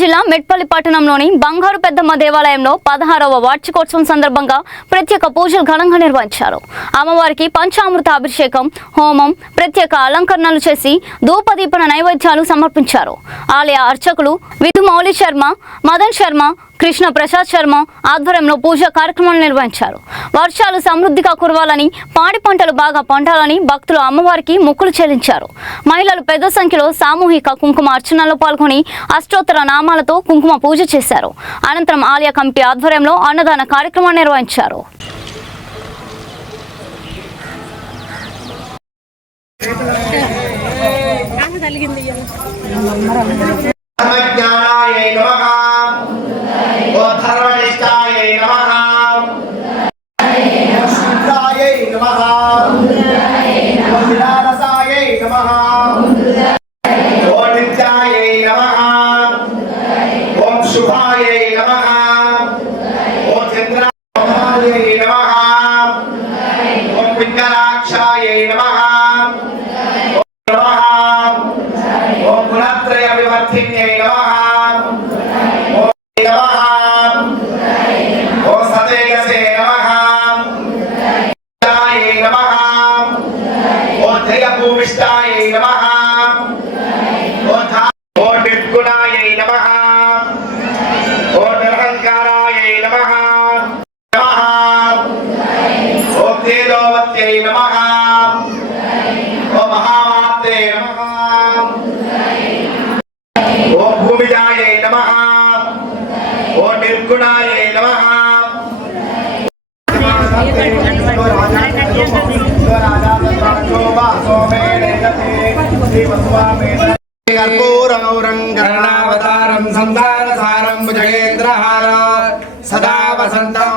జిల్లా మెట్పల్లి పట్టణంలోని బంగారు పెద్దమ్మ దేవాలయంలో 16వ వార్షికోత్సవం సందర్భంగా ప్రత్యేక పూజలు ఘనంగా నిర్వహించారు. అమ్మవారికి పంచామృత అభిషేకం, హోమం, ప్రత్యేక అలంకరణలు చేసి ధూపదీపన నైవేద్యాలు సమర్పించారు. ఆలయ అర్చకులు విధు మౌలి శర్మ, మదన్ శర్మ, కృష్ణ ప్రసాద్ శర్మ ఆధ్వర్యంలో పూజా కార్యక్రమాలు నిర్వహించారు. వర్షాలు సమృద్ధిగా కురవాలని, పాడి పంటలు బాగా పండాలని భక్తులు అమ్మవారికి మొక్కులు చెల్లించారు. మహిళలు పెద్ద సంఖ్యలో సామూహిక కుంకుమ అర్చనలో పాల్గొని అష్టోత్తర నామాలతో కుంకుమ పూజ చేశారు. అనంతరం ఆలయ కమిటీ ఆధ్వర్యంలో అన్నదాన కార్యక్రమాన్ని నిర్వహించారు. कर्पूरौरंगरणावतारं संसारसारं भुजगेन्द्रहार सदा वसन्तं